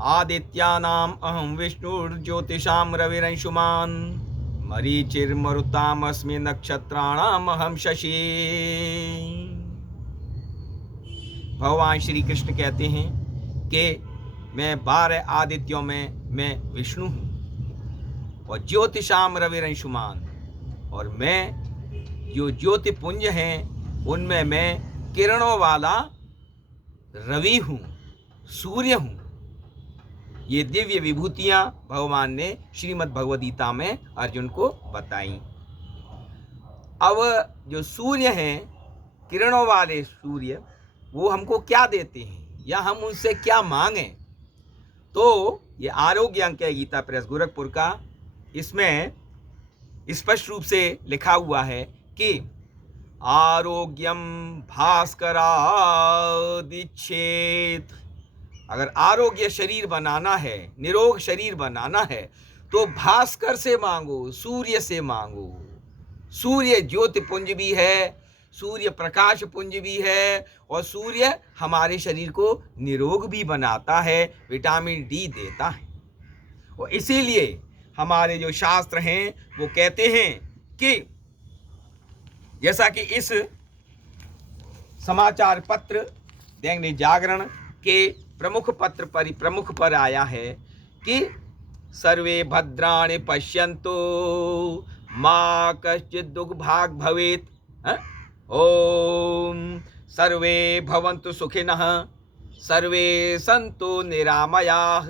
आदित्यानाम् अहं विष्णुर्ज्योतिषां रविरंशुमान् मरीचिर्मरुतामस्मि नक्षत्राणाम् अहं शशि। भगवान श्री कृष्ण कहते हैं कि मैं 12 आदित्यों में मैं विष्णु हूँ और ज्योतिषाम रविरंशुमान, और मैं जो ज्योतिपुंज हैं उनमें मैं किरणों वाला रवि हूँ, सूर्य हूँ। ये दिव्य विभूतियाँ भगवान ने श्रीमद् भगवद गीता में अर्जुन को बताई। अब जो सूर्य हैं, किरणों वाले सूर्य, वो हमको क्या देते हैं या हम उनसे क्या मांगें? तो ये आरोग्य अंक है गीता प्रेस गोरखपुर का, इसमें स्पष्ट रूप से लिखा हुआ है कि आरोग्यम भास्करादिच्छेद। अगर आरोग्य शरीर बनाना है, निरोग शरीर बनाना है, तो भास्कर से मांगो, सूर्य से मांगो। सूर्य ज्योतिपुंज भी है, सूर्य प्रकाश पुंज भी है, और सूर्य हमारे शरीर को निरोग भी बनाता है, विटामिन डी देता है। और इसीलिए हमारे जो शास्त्र हैं वो कहते हैं कि जैसा कि इस समाचार पत्र दैनिक जागरण के प्रमुख पत्र परिप्रमुख पर आया है कि सर्वे भद्राणि पश्यन्तु मा कश्चित् दुर्भाग् भवेत्। ओम सर्वे भवन्तु सुखिनः, सर्वे सन्तु निरामयाः,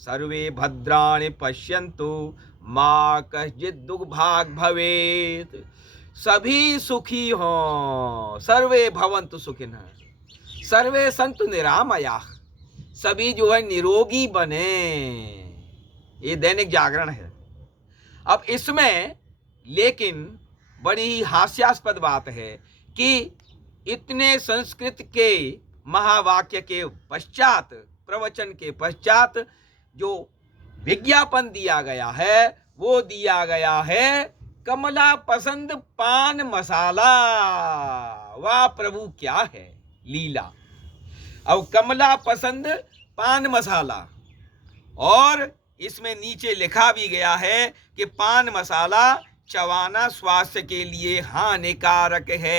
सर्वे भद्राणि पश्यन्तु मा कश्चित् दुर्भाग् भवेत्। सभी सुखी हों, सर्वे भवन्तु सुखिनः, सर्वे सन्तु निरामयाः, सभी जो है निरोगी बने। ये दैनिक जागरण है। अब इसमें लेकिन बड़ी ही हास्यास्पद बात है कि इतने संस्कृत के महावाक्य के पश्चात, प्रवचन के पश्चात जो विज्ञापन दिया गया है वो दिया गया है कमला पसंद पान मसाला। वाह प्रभु, क्या है लीला। अब कमला पसंद पान मसाला, और इसमें नीचे लिखा भी गया है कि पान मसाला चबाना स्वास्थ्य के लिए हानिकारक है।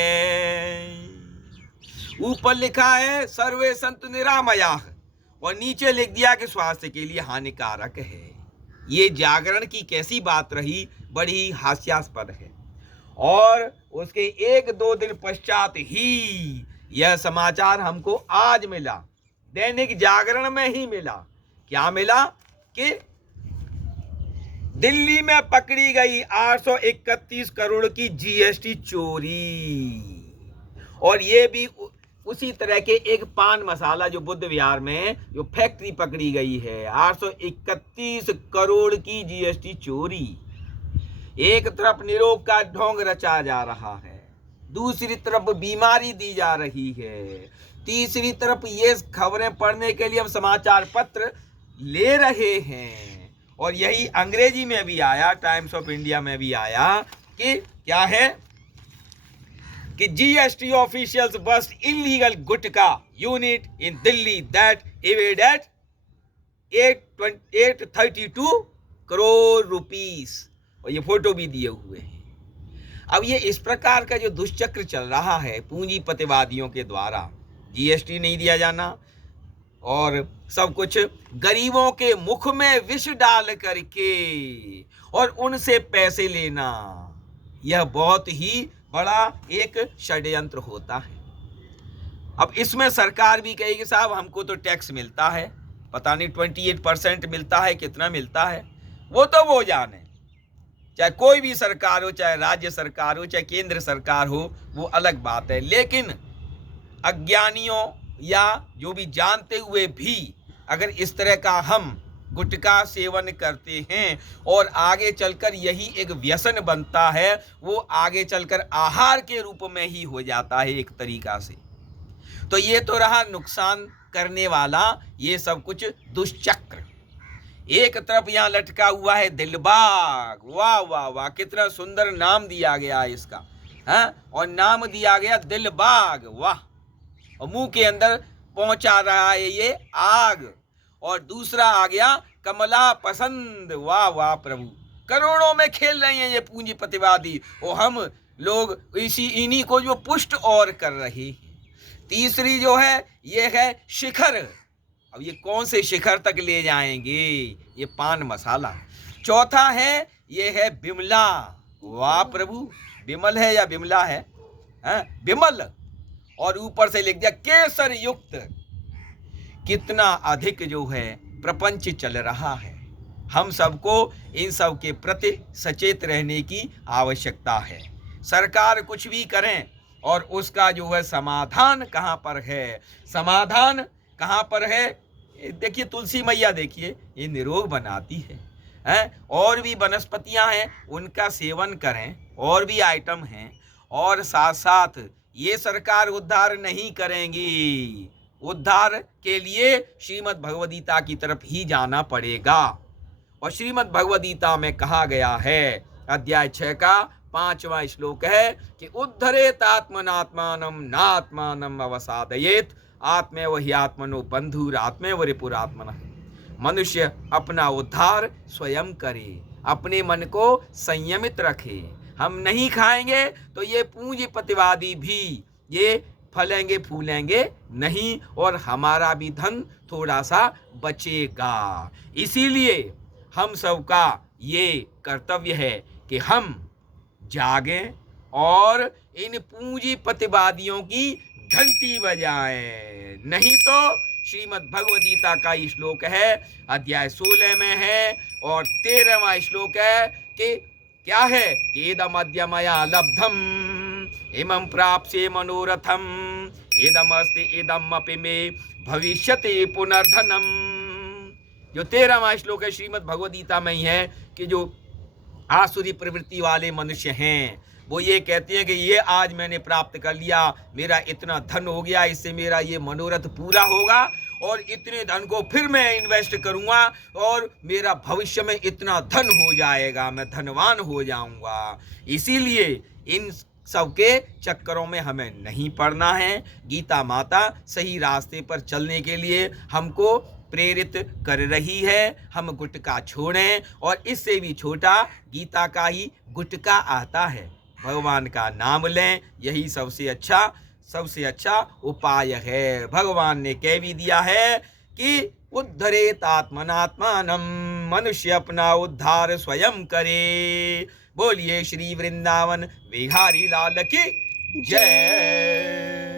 ऊपर लिखा है सर्वे संतु निरामयाः, और नीचे लिख दिया कि स्वास्थ्य के लिए हानिकारक है। ये जागरण की कैसी बात रही, बड़ी हास्यास्पद है। और उसके 1-2 दिन पश्चात ही यह समाचार हमको आज मिला, दैनिक जागरण में ही मिला। क्या मिला कि दिल्ली में पकड़ी गई 831 करोड़ की जीएसटी चोरी, और ये भी उसी तरह के एक पान मसाला जो बुद्ध विहार में जो फैक्ट्री पकड़ी गई है। 831 करोड़ की जीएसटी चोरी। एक तरफ निरोग का ढोंग रचा जा रहा है, दूसरी तरफ बीमारी दी जा रही है, तीसरी तरफ ये खबरें पढ़ने के लिए हम समाचार पत्र ले रहे हैं। और यही अंग्रेजी में भी आया, टाइम्स ऑफ इंडिया में भी आया कि क्या है कि GST officials bust illegal gutkha unit in Delhi that evaded 832 crore rupees, और ये फोटो भी दिए हुए हैं। अब ये इस प्रकार का जो दुष्चक्र चल रहा है पूंजीपतिवादियों के द्वारा, जीएसटी नहीं दिया जाना और सब कुछ गरीबों के मुख में विष डाल करके और उनसे पैसे लेना, यह बहुत ही बड़ा एक षड्यंत्र होता है। अब इसमें सरकार भी कहेगी साहब हमको तो टैक्स मिलता है, पता नहीं 28% मिलता है, कितना मिलता है वो तो वो जाने, चाहे कोई भी सरकार हो, चाहे राज्य सरकार हो, चाहे केंद्र सरकार हो, वो अलग बात है। लेकिन अज्ञानियों या जो भी जानते हुए भी अगर इस तरह का हम गुटखा सेवन करते हैं और आगे चलकर यही एक व्यसन बनता है, वो आगे चलकर आहार के रूप में ही हो जाता है एक तरीका से। तो ये तो रहा नुकसान करने वाला ये सब कुछ दुष्चक्र। एक तरफ यहाँ लटका हुआ है दिलबाग, वाह वाह वाह, कितना सुंदर नाम दिया गया है इसका। हाँ, और नाम दिया गया दिलबाग, वाह। और मुंह के अंदर पहुंचा रहा है ये आग। और दूसरा आ गया कमला पसंद, वाह वाह प्रभु। करोड़ों में खेल रहे हैं ये पूंजीपतिवादी, और हम लोग इन्हीं को जो पुष्ट और कर रहे हैं। तीसरी जो है ये है शिखर। अब ये कौन से शिखर तक ले जाएंगे, ये पान मसाला। चौथा है ये है बिमला, वाह प्रभु। बिमल है या बिमला है, बिमल। और ऊपर से लिख दिया केसर युक्त। कितना अधिक जो है प्रपंच चल रहा है। हम सबको इन सब के प्रति सचेत रहने की आवश्यकता है। सरकार कुछ भी करें और उसका जो है समाधान कहाँ पर है, समाधान कहाँ पर है। देखिए तुलसी मैया, देखिए ये निरोग बनाती है, और भी वनस्पतियां हैं उनका सेवन करें, और भी आइटम हैं। और साथ साथ ये सरकार उद्धार नहीं करेंगी। उद्धार के लिए श्रीमद् भगवद गीता की तरफ ही जाना पड़ेगा। और श्रीमद् भगवद गीता में कहा गया है, अध्याय 6 का 5वां श्लोक है कि उद्धरेत आत्मनात्मानं नात्मानं अवसादयेत आत्मेव हि आत्मनो बंधुर आत्मेव रिपुरात्मनः। मनुष्य अपना उद्धार स्वयं करे, अपने मन को संयमित रखे। हम नहीं खाएंगे तो ये पूंजीपतिवादी भी ये फलेंगे फूलेंगे नहीं, और हमारा भी धन थोड़ा सा बचेगा। इसीलिए हम सबका ये कर्तव्य है कि हम जागें और इन पूंजीपतिवादियों की घंटी बजाएं। नहीं तो श्रीमद् भगवद गीता का श्लोक है, अध्याय 16 में है, और 13वां श्लोक है कि क्या है कि इदमद्य मया लब्धम इमं प्राप्स्ये मनोरथम इदमस्ति इदमपि मे भविष्यति पुनर्धनम। जो 13वां श्लोक है श्रीमद् भगवद गीता में ही है कि जो आसुरी प्रवृत्ति वाले मनुष्य हैं वो ये कहते हैं कि ये आज मैंने प्राप्त कर लिया, मेरा इतना धन हो गया, इससे मेरा ये मनोरथ पूरा होगा, और इतने धन को फिर मैं इन्वेस्ट करूंगा और मेरा भविष्य में इतना धन हो जाएगा, मैं धनवान हो जाऊंगा। इसीलिए इन सबके चक्करों में हमें नहीं पड़ना है। गीता माता सही रास्ते पर चलने के लिए हमको प्रेरित कर रही है। हम गुटखा छोड़ें, और इससे भी छोटा गीता का ही गुटखा आता है। भगवान का नाम लें, यही सबसे अच्छा उपाय है। भगवान ने कह भी दिया है कि उद्धरेत आत्मनात्मानं, मनुष्य अपना उद्धार स्वयं करे। बोलिए श्री वृंदावन बिहारी लाल की जय।